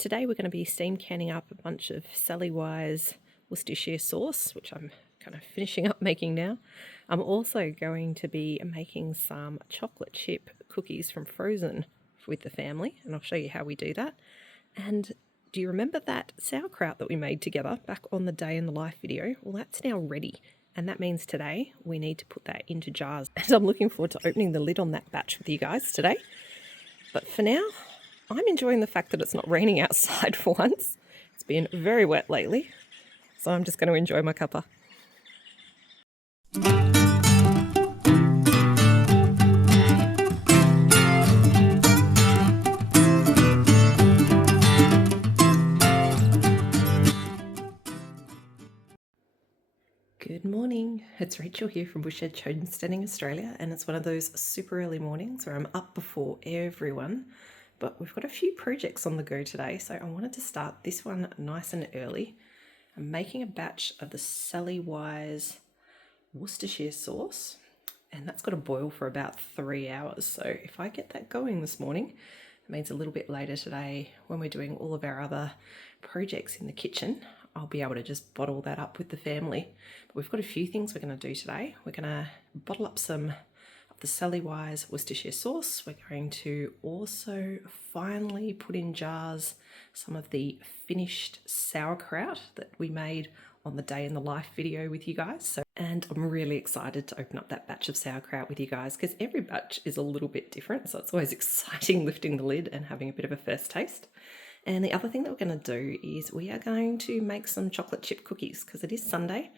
Today we're going to be steam canning up a bunch of Sally Wise Worcestershire sauce, which I'm kind of finishing up making now. I'm also going to be making some chocolate chip cookies from frozen with the family, and I'll show you how we do that. And do you remember that sauerkraut that we made together back on the day in the life video? Well, that's now ready. And that means today we need to put that into jars. And I'm looking forward to opening the lid on that batch with you guys today. But for now, I'm enjoying the fact that it's not raining outside for once. It's been very wet lately, so I'm just going to enjoy my cuppa. Good morning, it's Rachel here from Worcestershire, Homesteading, Australia, and it's one of those super early mornings where I'm up before everyone, but we've got a few projects on the go today, so I wanted to start this one nice and early. I'm making a batch of the Sally Wise Worcestershire sauce, and that's got to boil for about 3 hours, so if I get that going this morning, it means a little bit later today when we're doing all of our other projects in the kitchen, I'll be able to just bottle that up with the family. But we've got a few things we're going to do today. We're going to bottle up some of the Sally Wise Worcestershire sauce. We're going to also finally put in jars some of the finished sauerkraut that we made on the day in the life video with you guys. And I'm really excited to open up that batch of sauerkraut with you guys because every batch is a little bit different. So it's always exciting lifting the lid and having a bit of a first taste. And the other thing that we're going to do is we are going to make some chocolate chip cookies because it is Sunday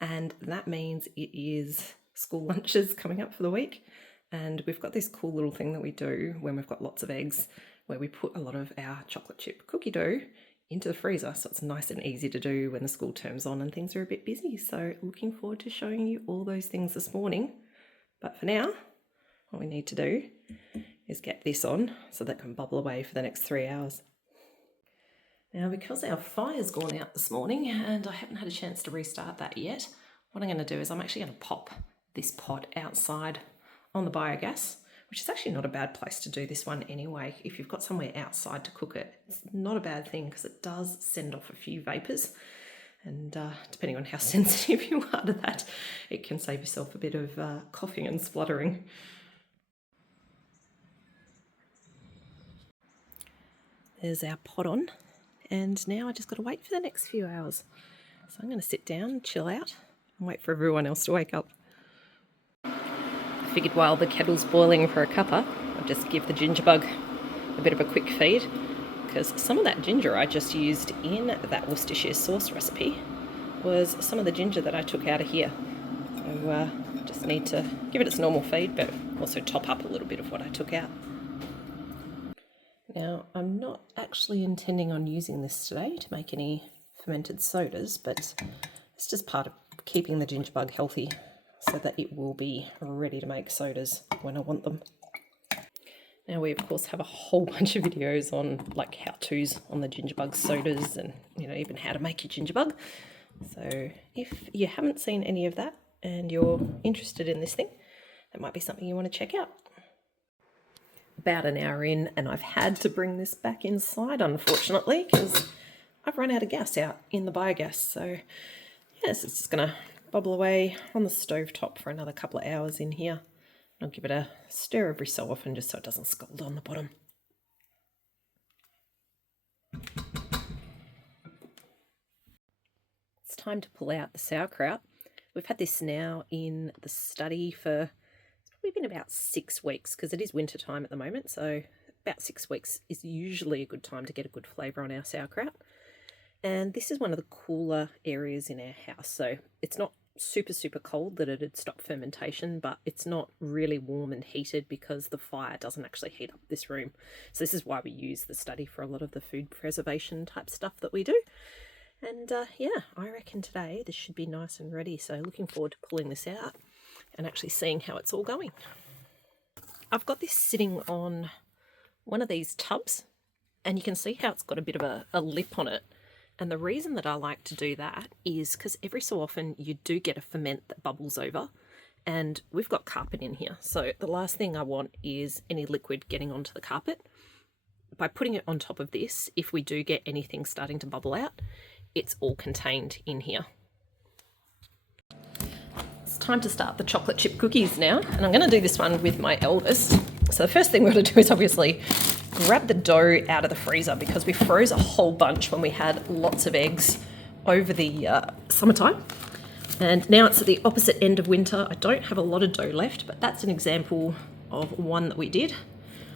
and that means it is school lunches coming up for the week. And we've got this cool little thing that we do when we've got lots of eggs where we put a lot of our chocolate chip cookie dough into the freezer. So it's nice and easy to do when the school term's on and things are a bit busy. So looking forward to showing you all those things this morning. But for now, what we need to do is get this on so that can bubble away for the next 3 hours. Now, because our fire's gone out this morning and I haven't had a chance to restart that yet, what I'm going to do is I'm actually going to pop this pot outside on the biogas, which is actually not a bad place to do this one anyway. If you've got somewhere outside to cook it, it's not a bad thing because it does send off a few vapours. And depending on how sensitive you are to that, it can save yourself a bit of coughing and spluttering. There's our pot on. And now I just got to wait for the next few hours. So I'm going to sit down, chill out, and wait for everyone else to wake up. I figured while the kettle's boiling for a cuppa, I'll just give the ginger bug a bit of a quick feed, because some of that ginger I just used in that Worcestershire sauce recipe was some of the ginger that I took out of here. So just need to give it its normal feed, but also top up a little bit of what I took out. Now, I'm not actually intending on using this today to make any fermented sodas, but it's just part of keeping the ginger bug healthy so that it will be ready to make sodas when I want them. Now, we of course have a whole bunch of videos on like how-tos on the ginger bug sodas and, you know, even how to make your ginger bug. So if you haven't seen any of that and you're interested in this thing, that might be something you want to check out. About an hour in and I've had to bring this back inside unfortunately because I've run out of gas out in the biogas. So yes, it's just going to bubble away on the stovetop for another couple of hours in here. I'll give it a stir every so often just so it doesn't scald on the bottom. It's time to pull out the sauerkraut. We've had this now in the study for we've been about 6 weeks because it is winter time at the moment, so about 6 weeks is usually a good time to get a good flavour on our sauerkraut. And this is one of the cooler areas in our house, so it's not super cold that it'd stop fermentation, but it's not really warm and heated because the fire doesn't actually heat up this room. So this is why we use the study for a lot of the food preservation type stuff that we do. And yeah, I reckon today this should be nice and ready, so looking forward to pulling this out and actually seeing how it's all going. I've got this sitting on one of these tubs and you can see how it's got a bit of a lip on it. And the reason that I like to do that is because every so often you do get a ferment that bubbles over and we've got carpet in here. So the last thing I want is any liquid getting onto the carpet. by putting it on top of this, if we do get anything starting to bubble out, it's all contained in here. It's time to start the chocolate chip cookies now, and I'm going to do this one with my eldest. So the first thing we're going to do is obviously grab the dough out of the freezer, because we froze a whole bunch when we had lots of eggs over the summertime. And now it's at the opposite end of winter. I don't have a lot of dough left, but that's an example of one that we did.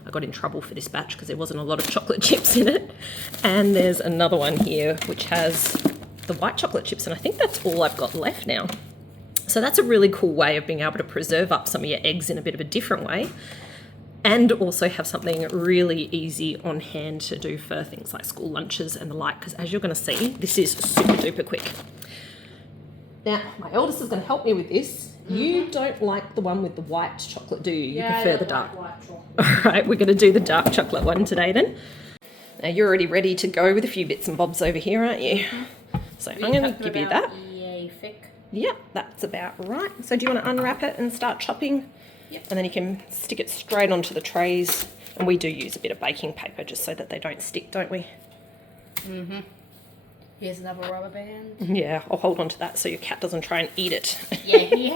I got in trouble for this batch because there wasn't a lot of chocolate chips in it. And there's another one here which has the white chocolate chips, and I think that's all I've got left now. So that's a really cool way of being able to preserve up some of your eggs in a bit of a different way, and also have something really easy on hand to do for things like school lunches and the like, because as you're going to see, this is super duper quick. Now, my eldest is going to help me with this. You don't like the one with the white chocolate, do you? You prefer the dark. White chocolate. All right, we're going to do the dark chocolate one today then. Now, you're already ready to go with a few bits and bobs over here, aren't you? So I'm going to give you that. Yay, thick. Yeah, that's about right. So do you want to unwrap it and start chopping? Yep. And then you can stick it straight onto the trays. And we do use a bit of baking paper just so that they don't stick, don't we? Mm-hmm. Here's another rubber band. Yeah, I'll hold on to that so your cat doesn't try and eat it. Yeah, he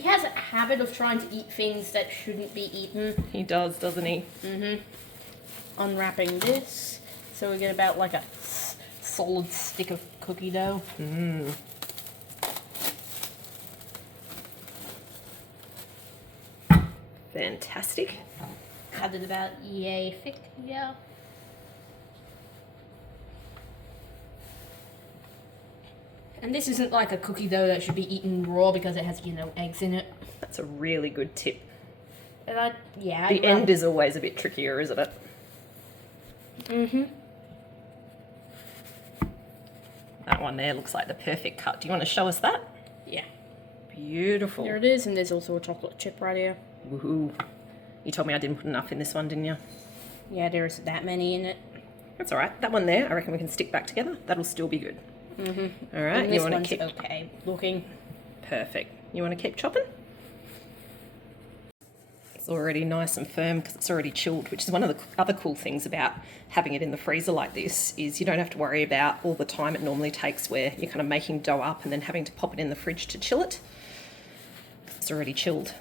has a habit of trying to eat things that shouldn't be eaten. He does, doesn't he? Mm-hmm. Unwrapping this, so we get about like a solid stick of cookie dough. Mm. Fantastic. Cut it about yay thick, yeah. And this isn't like a cookie dough that should be eaten raw because it has, you know, eggs in it. That's a really good tip. And the end is always a bit trickier, isn't it? Mm-hmm. That one there looks like the perfect cut. Do you want to show us that? Yeah. Beautiful. There it is, and there's also a chocolate chip right here. Woohoo. You told me I didn't put enough in this one, didn't you? Yeah, there's that many in it. That's all right. That one there, I reckon we can stick back together. That'll still be good. Mm-hmm. All right. And this you want one's to keep okay looking. Perfect. You want to keep chopping? It's already nice and firm because it's already chilled, which is one of the other cool things about having it in the freezer like this, is you don't have to worry about all the time it normally takes where you're kind of making dough up and then having to pop it in the fridge to chill it. It's already chilled. Do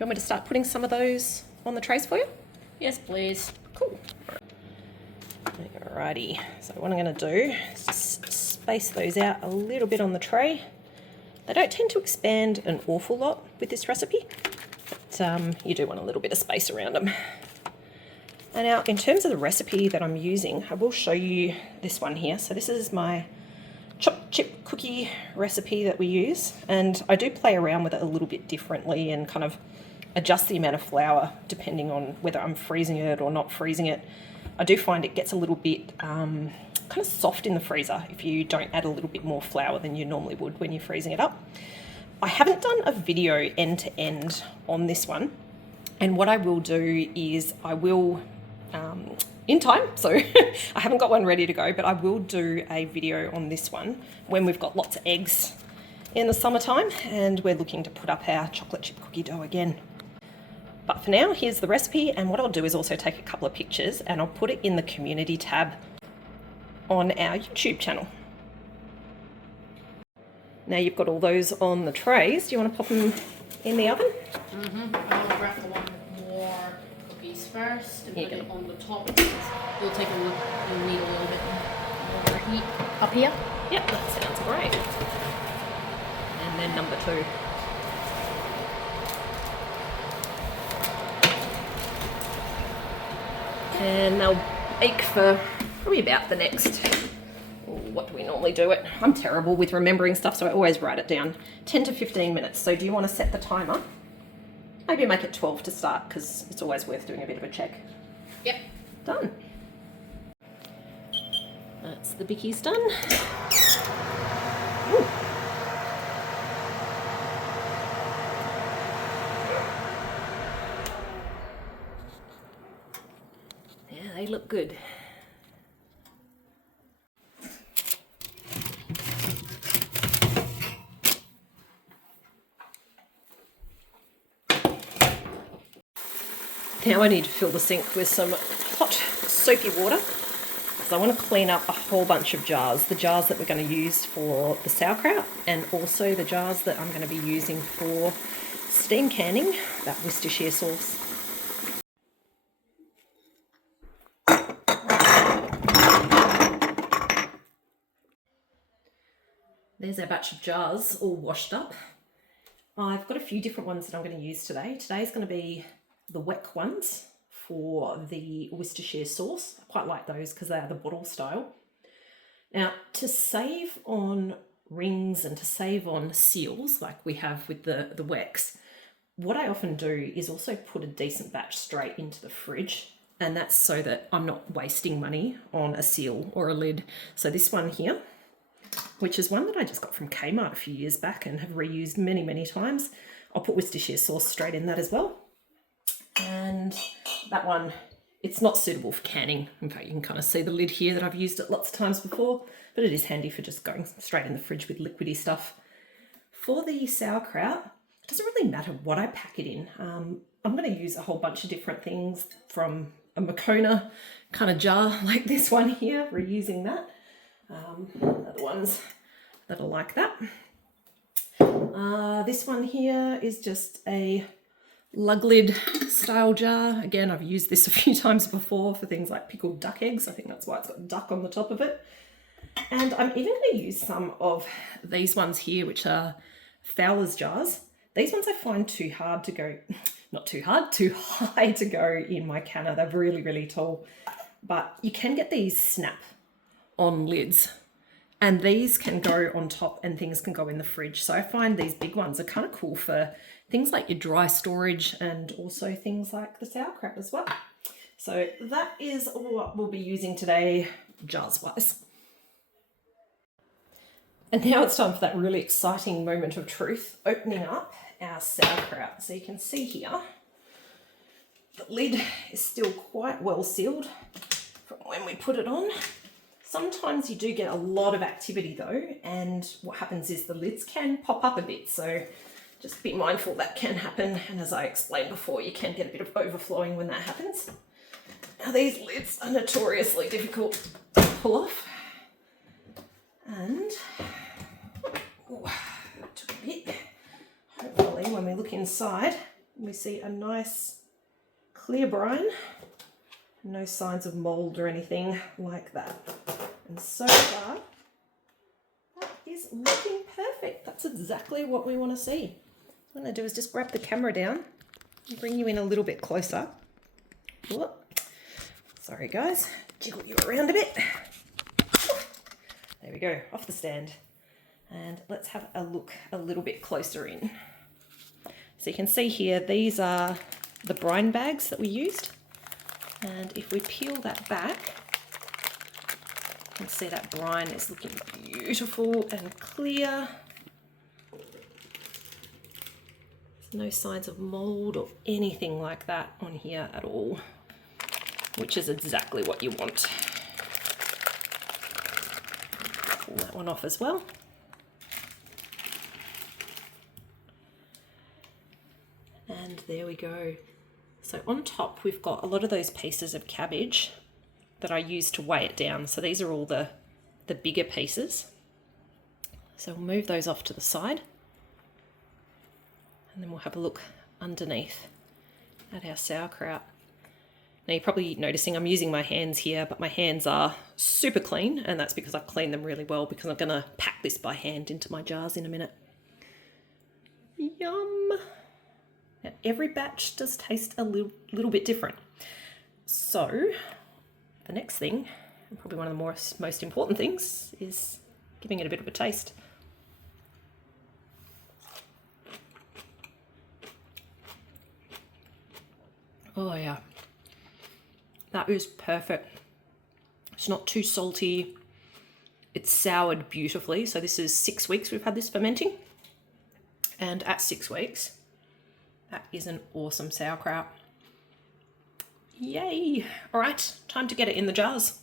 you want me to start putting some of those on the trays for you? Yes, please. Cool. Alrighty, so what I'm going to do is just space those out a little bit on the tray. They don't tend to expand an awful lot with this recipe, but you do want a little bit of space around them. And now, in terms of the recipe that I'm using, I will show you this one here. So this is my Choc-Chip cookie recipe that we use, and I do play around with it a little bit differently and kind of adjust the amount of flour depending on whether I'm freezing it or not freezing it. I do find it gets a little bit kind of soft in the freezer if you don't add a little bit more flour than you normally would when you're freezing it up. I haven't done a video end to end on this one, and what I will do is I will, in time, so I haven't got one ready to go, but I will do a video on this one when we've got lots of eggs in the summertime and we're looking to put up our chocolate chip cookie dough again. But for now, here's the recipe, and what I'll do is also take a couple of pictures and I'll put it in the community tab on our YouTube channel. Now you've got all those on the trays. Do you want to pop them in the oven? Mm-hmm. I'll wrap the one with more cookies first and put it on the top. You'll take a look. You'll need a little bit more heat up here. Yep, that sounds great. And then number 2. And they'll bake for probably about the next, what do we normally do it? I'm terrible with remembering stuff, so I always write it down. 10 to 15 minutes. So do you want to set the timer? Maybe make it 12 to start, because it's always worth doing a bit of a check. Yep. Done. That's the bickies done. Ooh. Yeah, they look good. Now I need to fill the sink with some hot soapy water. So I want to clean up a whole bunch of jars. The jars that we're going to use for the sauerkraut and also the jars that I'm going to be using for steam canning that Worcestershire sauce. There's our batch of jars all washed up. I've got a few different ones that I'm going to use today. Today's going to be the wet ones for the Worcestershire sauce. I quite like those because they are the bottle style. Now, to save on rings and to save on seals like we have with the Wex, what I often do is also put a decent batch straight into the fridge, and that's so that I'm not wasting money on a seal or a lid. So this one here, which is one that I just got from Kmart a few years back and have reused many, many times. I'll put Worcestershire sauce straight in that as well. And that one, it's not suitable for canning. In fact, you can kind of see the lid here that I've used it lots of times before, but it is handy for just going straight in the fridge with liquidy stuff. For the sauerkraut, it doesn't really matter what I pack it in. I'm going to use a whole bunch of different things, from a Makona kind of jar like this one here, reusing that. Other ones that are like that. This one here is just a lug lid style jar. Again, I've used this a few times before for things like pickled duck eggs. I think that's why it's got duck on the top of it. And I'm even going to use some of these ones here, which are Fowler's jars. These ones I find too hard to go, not too hard, too high to go in my canner. They're really, really tall. But you can get these snap on lids, and these can go on top and things can go in the fridge. So I find these big ones are kind of cool for things like your dry storage and also things like the sauerkraut as well. So that is what we'll be using today, jars wise. And now it's time for that really exciting moment of truth, opening up our sauerkraut. So you can see here, the lid is still quite well sealed from when we put it on. Sometimes you do get a lot of activity though, and what happens is the lids can pop up a bit, so just be mindful that can happen. And as I explained before, you can get a bit of overflowing when that happens. Now these lids are notoriously difficult to pull off, and that took a bit. Hopefully when we look inside, we see a nice clear brine. No signs of mold or anything like that. And so far, that is looking perfect. That's exactly what we want to see. What I'm going to do is just grab the camera down and bring you in a little bit closer. Whoop. Sorry guys, jiggle you around a bit. There we go, off the stand. And let's have a look a little bit closer in. So you can see here, these are the brine bags that we used. And if we peel that back, you can see that brine is looking beautiful and clear. There's no signs of mold or anything like that on here at all, which is exactly what you want. Pull that one off as well. And there we go. So on top, we've got a lot of those pieces of cabbage that I use to weigh it down. So these are all the bigger pieces. So we'll move those off to the side. And then we'll have a look underneath at our sauerkraut. Now you're probably noticing I'm using my hands here, but my hands are super clean, and that's because I've cleaned them really well, because I'm going to pack this by hand into my jars in a minute. Yum! Now, every batch does taste a little bit different. So the next thing, and probably one of the most important things, is giving it a bit of a taste. Oh yeah, that is perfect. It's not too salty. It's soured beautifully. So this is 6 weeks we've had this fermenting. And at 6 weeks, that is an awesome sauerkraut. Yay! All right, time to get it in the jars.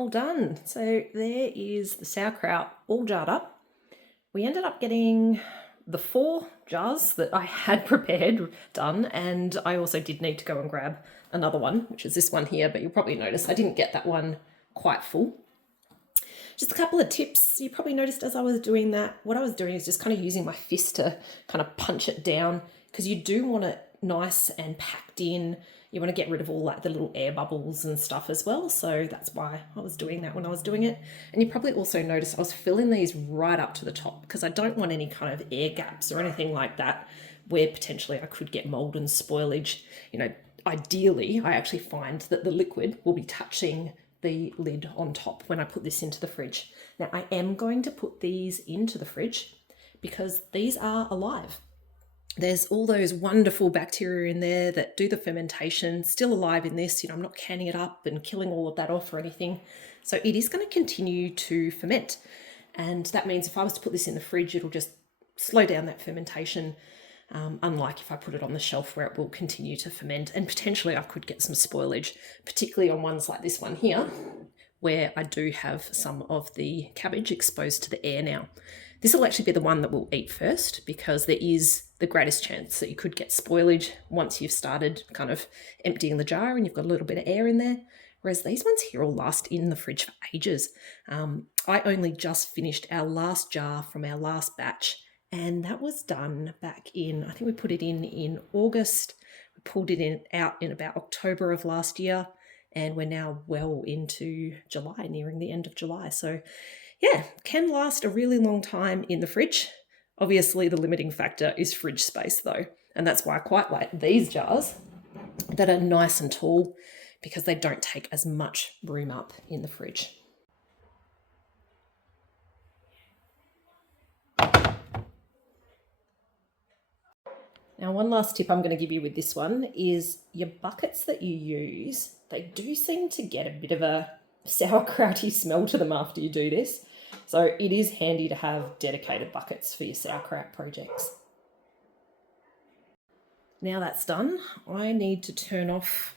all done. So there is the sauerkraut all jarred up. We ended up getting the 4 jars that I had prepared done, and I also did need to go and grab another one, which is this one here, but you'll probably notice I didn't get that one quite full. Just a couple of tips. You probably noticed as I was doing that, what I was doing is just kind of using my fist to kind of punch it down, because you do want it nice and packed in. You want to get rid of all like the little air bubbles and stuff as well. So that's why I was doing that when I was doing it. And you probably also noticed I was filling these right up to the top, because I don't want any kind of air gaps or anything like that where potentially I could get mold and spoilage. You know, ideally, I actually find that the liquid will be touching the lid on top when I put this into the fridge. Now I am going to put these into the fridge because these are alive. There's all those wonderful bacteria in there that do the fermentation, still alive in this. You know, I'm not canning it up and killing all of that off or anything. So it is going to continue to ferment. And that means if I was to put this in the fridge, it'll just slow down that fermentation. Unlike if I put it on the shelf where it will continue to ferment, and potentially I could get some spoilage, particularly on ones like this one here, where I do have some of the cabbage exposed to the air now. This will actually be the one that we'll eat first, because there is the greatest chance that you could get spoilage once you've started kind of emptying the jar and you've got a little bit of air in there. Whereas these ones here will last in the fridge for ages. I only just finished our last jar from our last batch, and that was done back in, I think we put it in August. We pulled it out in about October of last year, and we're now well into July, nearing the end of July. So yeah, can last a really long time in the fridge. Obviously the limiting factor is fridge space though, and that's why I quite like these jars that are nice and tall, because they don't take as much room up in the fridge. Now, one last tip I'm going to give you with this one is your buckets that you use, they do seem to get a bit of a sauerkrauty smell to them after you do this. So it is handy to have dedicated buckets for your sauerkraut projects. Now that's done, I need to turn off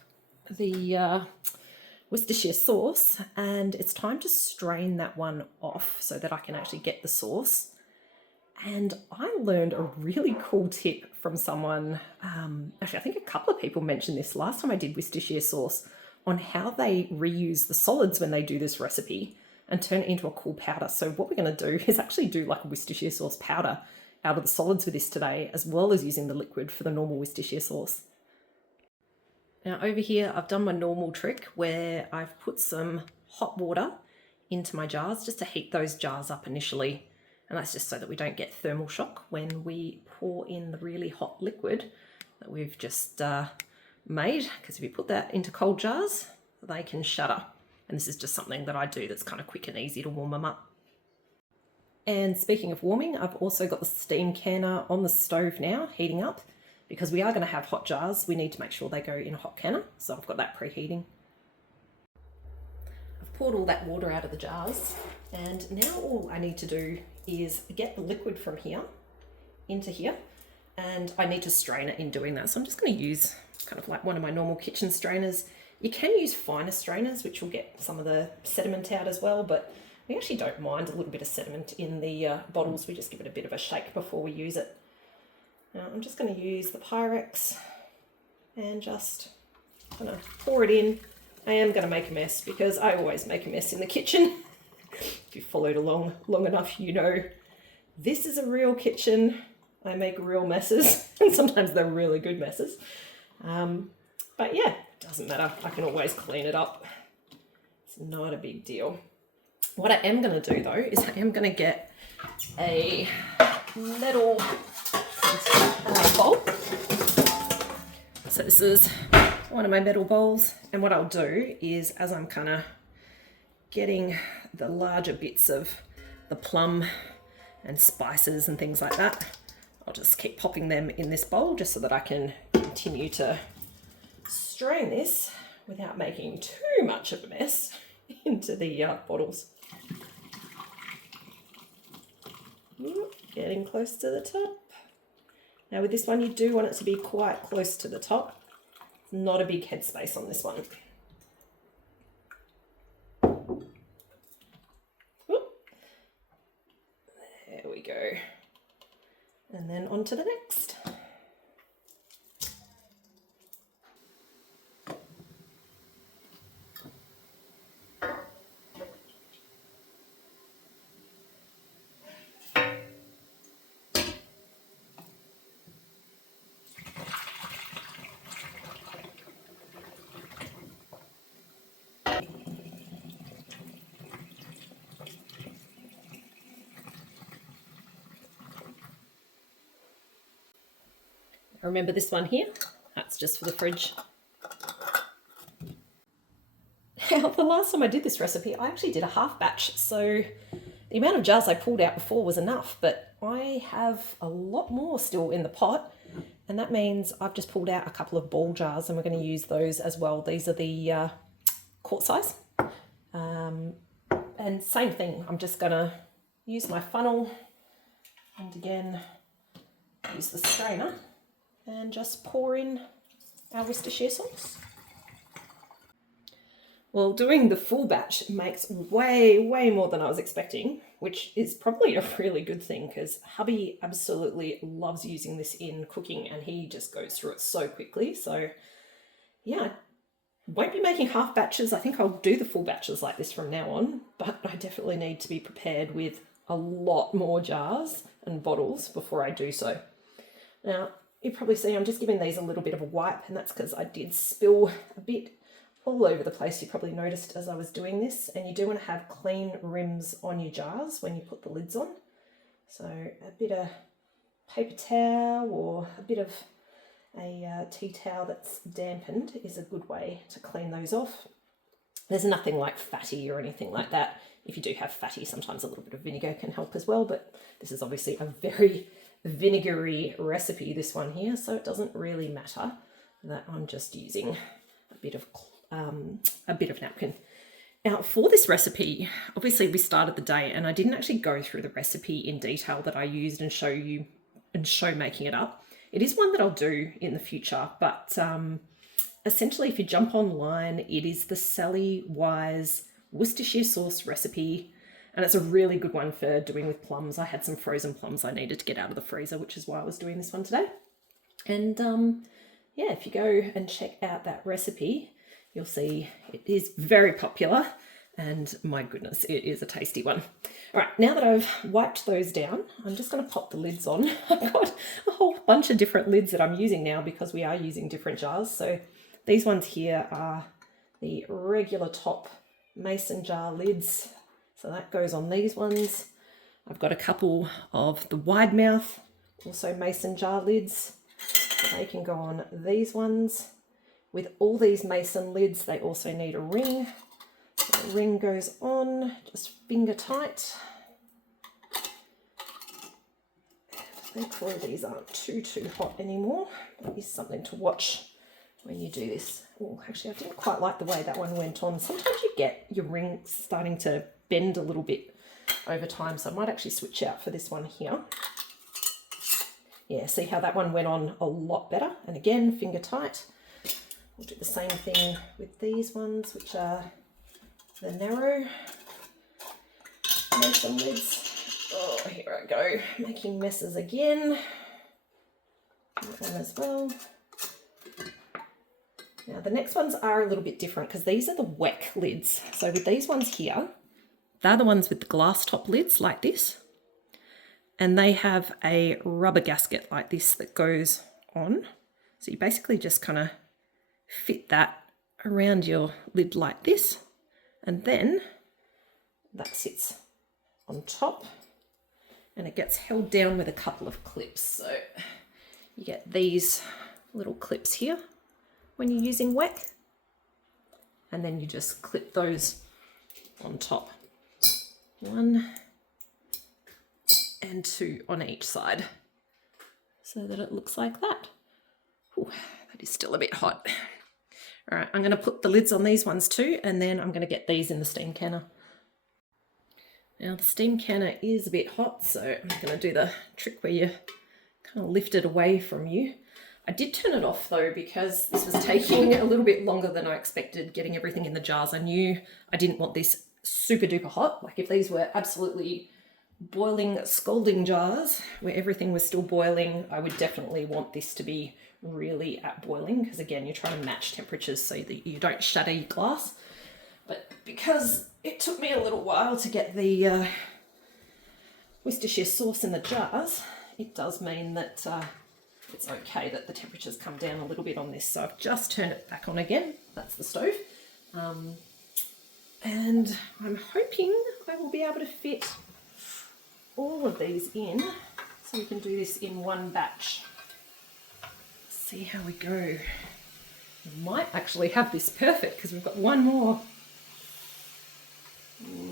the Worcestershire sauce, and it's time to strain that one off so that I can actually get the sauce. And I learned a really cool tip from someone, actually I think a couple of people mentioned this last time I did Worcestershire sauce, on how they reuse the solids when they do this recipe and turn it into a cool powder. So what we're going to do is actually do like a Worcestershire sauce powder out of the solids with this today, as well as using the liquid for the normal Worcestershire sauce. Now over here I've done my normal trick where I've put some hot water into my jars just to heat those jars up initially. And that's just so that we don't get thermal shock when we pour in the really hot liquid that we've just made, because if you put that into cold jars, they can shatter. And this is just something that I do that's kind of quick and easy to warm them up. And speaking of warming, I've also got the steam canner on the stove now, heating up, because we are going to have hot jars. We need to make sure they go in a hot canner. So I've got that preheating. I've poured all that water out of the jars, and now all I need to do is get the liquid from here into here, and I need to strain it in doing that. So I'm just going to use kind of like one of my normal kitchen strainers. You can use finer strainers, which will get some of the sediment out as well, but we actually don't mind a little bit of sediment in the bottles. We just give it a bit of a shake before we use it. Now I'm just going to use the Pyrex and just kind of pour it in. I am going to make a mess because I always make a mess in the kitchen. If you followed along long enough, you know this is a real kitchen. I make real messes, and sometimes they're really good messes. But yeah, it doesn't matter. I can always clean it up. It's not a big deal. What I am going to do though is I am going to get a metal bowl. So this is one of my metal bowls, and what I'll do is, as I'm kind of getting the larger bits of the plum and spices and things like that, I'll just keep popping them in this bowl just so that I can continue to strain this without making too much of a mess into the bottles. Getting close to the top. Now with this one, you do want it to be quite close to the top. Not a big headspace on this one. go. And then on to the next. Remember this one here? That's just for the fridge. Now, the last time I did this recipe, I actually did a half batch, so the amount of jars I pulled out before was enough, but I have a lot more still in the pot, and that means I've just pulled out a couple of ball jars, and we're going to use those as well. These are the quart size. And same thing, I'm just going to use my funnel, and again, use the strainer, and just pour in our Worcestershire sauce. Well, doing the full batch makes way more than I was expecting, which is probably a really good thing because hubby absolutely loves using this in cooking and he just goes through it so quickly. So yeah, won't be making half batches. I think I'll do the full batches like this from now on, but I definitely need to be prepared with a lot more jars and bottles before I do so. Now, you probably see I'm just giving these a little bit of a wipe, and that's because I did spill a bit all over the place. You probably noticed as I was doing this, and you do want to have clean rims on your jars when you put the lids on. So a bit of paper towel or a bit of a tea towel that's dampened is a good way to clean those off. There's nothing like fatty or anything like that. If you do have fatty, sometimes a little bit of vinegar can help as well, but this is obviously a very vinegary recipe, this one here, so it doesn't really matter that I'm just using a bit of napkin. Now for this recipe, obviously we started the day and I didn't actually go through the recipe in detail that I used and show making it up. It is one that I'll do in the future, but essentially if you jump online, it is the Sally Wise Worcestershire sauce recipe. And it's a really good one for doing with plums. I had some frozen plums I needed to get out of the freezer, which is why I was doing this one today. And yeah, if you go and check out that recipe, you'll see it is very popular. And my goodness, it is a tasty one. All right, now that I've wiped those down, I'm just going to pop the lids on. I've got a whole bunch of different lids that I'm using now because we are using different jars. So these ones here are the regular top mason jar lids. So that goes on these ones. I've got a couple of the wide mouth, also mason jar lids. So they can go on these ones. With all these mason lids, they also need a ring. So the ring goes on, just finger tight. Thankfully these aren't too hot anymore. That is something to watch when you do this. Oh, actually I didn't quite like the way that one went on. Sometimes you get your ring starting to bend a little bit over time, so I might actually switch out for this one here. Yeah, see how that one went on a lot better, and again finger tight. We'll do the same thing with these ones, which are the narrow mason lids. Oh, here I go, making messes again. That one as well. Now the next ones are a little bit different because these are the WEC lids. So with these ones here, they're the ones with the glass top lids like this. And they have a rubber gasket like this that goes on. So you basically just kind of fit that around your lid like this. And then that sits on top and it gets held down with a couple of clips. So you get these little clips here when you're using WEC. And then you just clip those on top. 1 and 2 on each side so that it looks like that. Ooh, that is still a bit hot. All right, I'm going to put the lids on these ones too, and then I'm going to get these in the steam canner. Now the steam canner is a bit hot, so I'm going to do the trick where you kind of lift it away from you. I did turn it off though because this was taking a little bit longer than I expected getting everything in the jars. I knew I didn't want this super duper hot. Like if these were absolutely boiling scalding jars where everything was still boiling, I would definitely want this to be really at boiling, because again, you're trying to match temperatures so that you don't shatter your glass. But because it took me a little while to get the Worcestershire sauce in the jars, it does mean that it's okay that the temperatures come down a little bit on this. So I've just turned it back on again. That's the stove. And I'm hoping I will be able to fit all of these in so we can do this in one batch. Let's see how we go. We might actually have this perfect because we've got one more.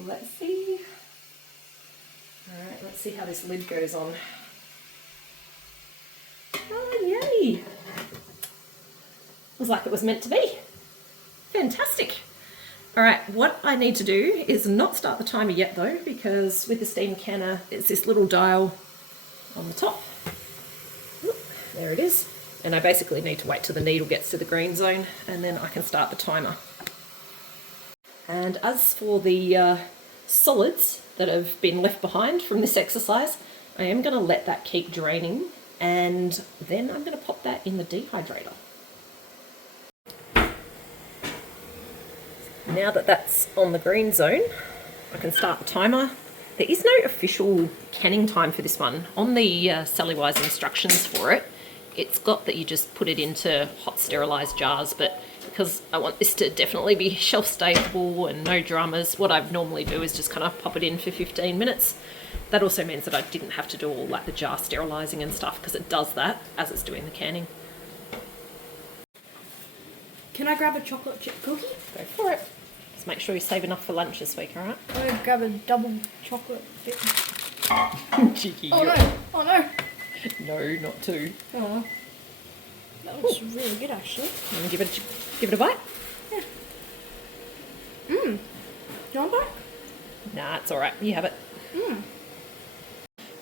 Let's see. All right, let's see how this lid goes on. Oh, yay! Was like it was meant to be. Fantastic. All right, what I need to do is not start the timer yet though, because with the steam canner, it's this little dial on the top. Oop, there it is. And I basically need to wait till the needle gets to the green zone and then I can start the timer. And as for the solids that have been left behind from this exercise, I am going to let that keep draining and then I'm going to pop that in the dehydrator. Now that that's on the green zone, I can start the timer. There is no official canning time for this one. On the Sally-Wise instructions for it, it's got that you just put it into hot sterilised jars, but because I want this to definitely be shelf stable and no dramas, what I normally do is just kind of pop it in for 15 minutes. That also means that I didn't have to do all like the jar sterilising and stuff, because it does that as it's doing the canning. Can I grab a chocolate chip cookie? Go for it. Just make sure you save enough for lunch this week, alright? I'm going to grab a double chocolate chip. Cheeky. Oh no! Oh no! No, not two. Oh. That looks really good actually. Give it a bite? Yeah. Mmm. Do you want a bite? Nah, it's alright. You have it. Mmm.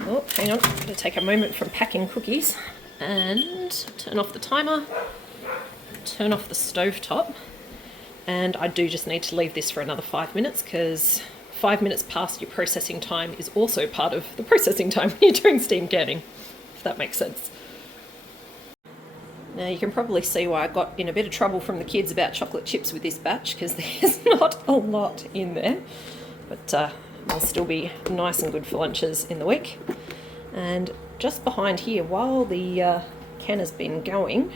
Oh, hang on. I'm going to take a moment from packing cookies and turn off the timer, turn off the stovetop, and I do just need to leave this for another 5 minutes because 5 minutes past your processing time is also part of the processing time when you're doing steam canning, if that makes sense. Now you can probably see why I got in a bit of trouble from the kids about chocolate chips with this batch, because there's not a lot in there, but they'll still be nice and good for lunches in the week. And just behind here, while the canner's been going,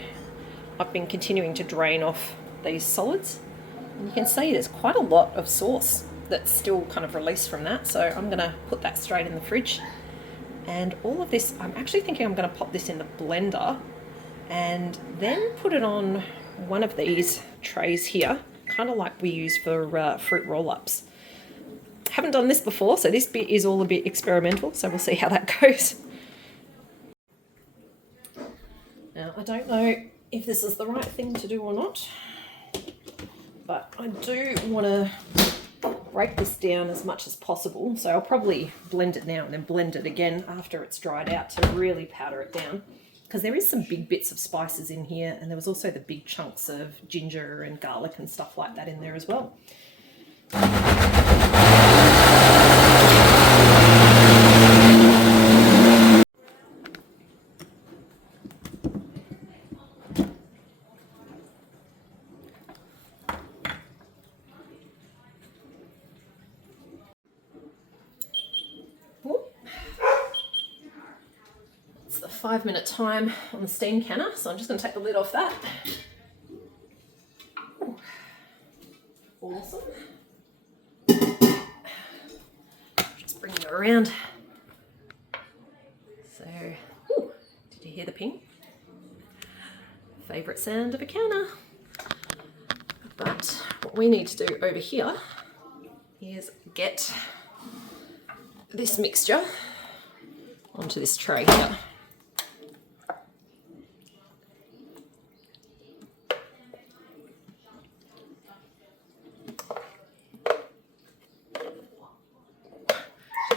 I've been continuing to drain off these solids, and you can see there's quite a lot of sauce that's still kind of released from that, so I'm going to put that straight in the fridge. And all of this, I'm actually thinking I'm going to pop this in the blender and then put it on one of these trays here, kind of like we use for fruit roll-ups. Haven't done this before, so this bit is all a bit experimental, so we'll see how that goes. Now, I don't know if this is the right thing to do or not, but I do want to break this down as much as possible, so I'll probably blend it now and then blend it again after it's dried out to really powder it down, because there is some big bits of spices in here, and there was also the big chunks of ginger and garlic and stuff like that in there as well. It's the 5 minute time on the steam canner, so I'm just going to take the lid off that. Ooh. Awesome. Just bring you around. So, ooh, did you hear the ping? Favourite sound of a canner. But what we need to do over here is get this mixture onto this tray here.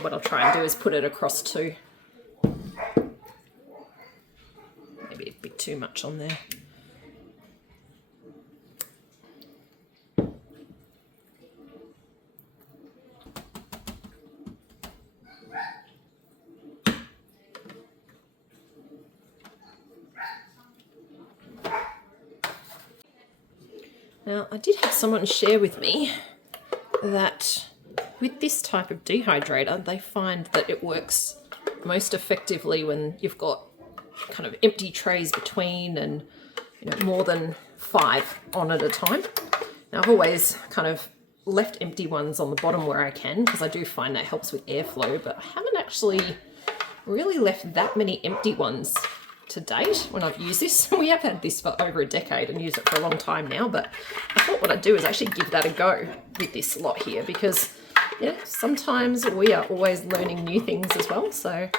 What I'll try and do is put it across too. Maybe a bit too much on there. Now, I did have someone share with me that with this type of dehydrator, they find that it works most effectively when you've got kind of empty trays between and more than 5 on at a time. Now, I've always kind of left empty ones on the bottom where I can because I do find that helps with airflow, but I haven't actually really left that many empty ones to date when I've used this. We have had this for over a decade and used it for a long time now, but I thought what I'd do is actually give that a go with this lot here because sometimes we are always learning new things as well, so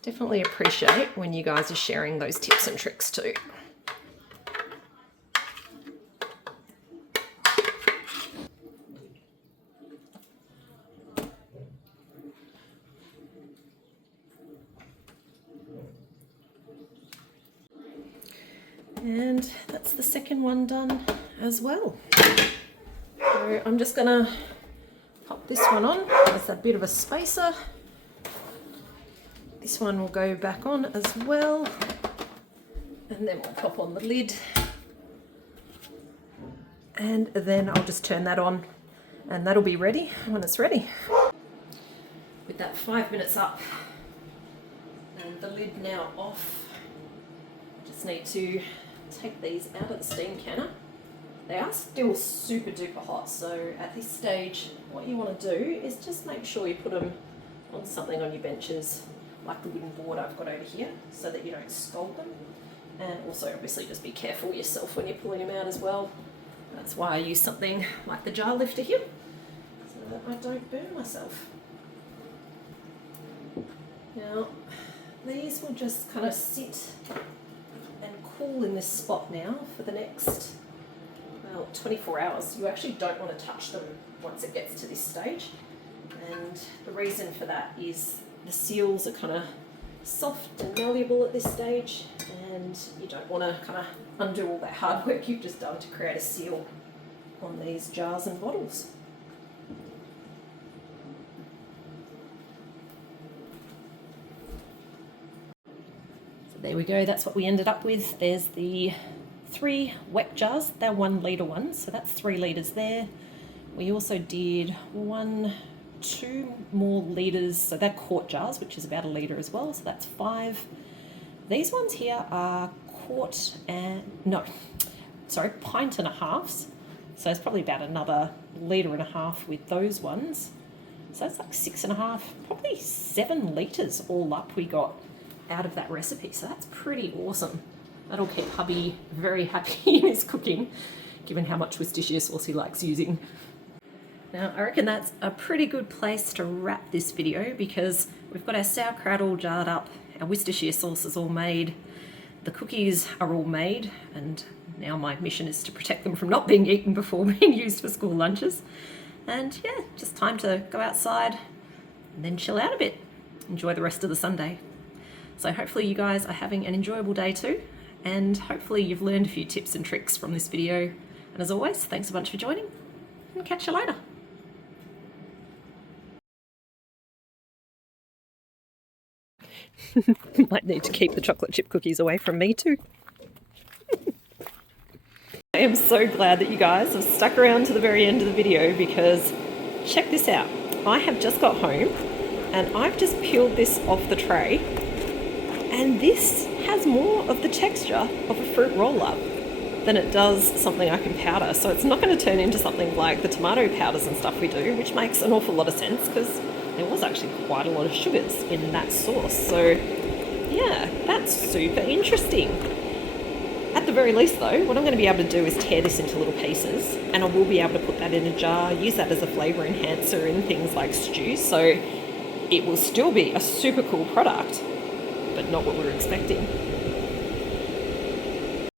definitely appreciate when you guys are sharing those tips and tricks too. And that's the second one done as well. So I'm just gonna pop this one on. There's a bit of a spacer. This one will go back on as well. And then we'll pop on the lid. And then I'll just turn that on and that'll be ready when it's ready. With that 5 minutes up and the lid now off, just need to take these out of the steam canner. They are still super duper hot, so at this stage what you want to do is just make sure you put them on something on your benches, like the wooden board I've got over here, so that you don't scald them. And also obviously just be careful yourself when you're pulling them out as well. That's why I use something like the jar lifter here, so that I don't burn myself. Now these will just kind of sit and cool in this spot now for the next 24 hours. You actually don't want to touch them once it gets to this stage, and the reason for that is the seals are kind of soft and malleable at this stage, and you don't want to kind of undo all that hard work you've just done to create a seal on these jars and bottles. There we go, that's what we ended up with. There's the 3 wet jars, they're 1 litre ones, so that's 3 litres there. We also did 2 more litres, so they're quart jars, which is about 1 litre as well, so that's 5. These ones here are pint and a halves, so it's probably about another 1.5 litres with those ones. So that's like 6.5, probably 7 litres all up we got out of that recipe, so that's pretty awesome. That'll keep hubby very happy in his cooking, given how much Worcestershire sauce he likes using. Now I reckon that's a pretty good place to wrap this video, because we've got our sauerkraut all jarred up, our Worcestershire sauce is all made, the cookies are all made, and now my mission is to protect them from not being eaten before being used for school lunches. And yeah, just time to go outside and then chill out a bit, enjoy the rest of the Sunday. So hopefully you guys are having an enjoyable day too, and hopefully you've learned a few tips and tricks from this video. And as always, thanks a bunch for joining, and catch you later. Might need to keep the chocolate chip cookies away from me too. I am so glad that you guys have stuck around to the very end of the video, because check this out. I have just got home and I've just peeled this off the tray, and this has more of the texture of a fruit roll-up than it does something I can powder. So it's not going to turn into something like the tomato powders and stuff we do, which makes an awful lot of sense because there was actually quite a lot of sugars in that sauce. So yeah, that's super interesting. At the very least though, what I'm going to be able to do is tear this into little pieces, and I will be able to put that in a jar, use that as a flavour enhancer in things like stew. So it will still be a super cool product, but not what we were expecting.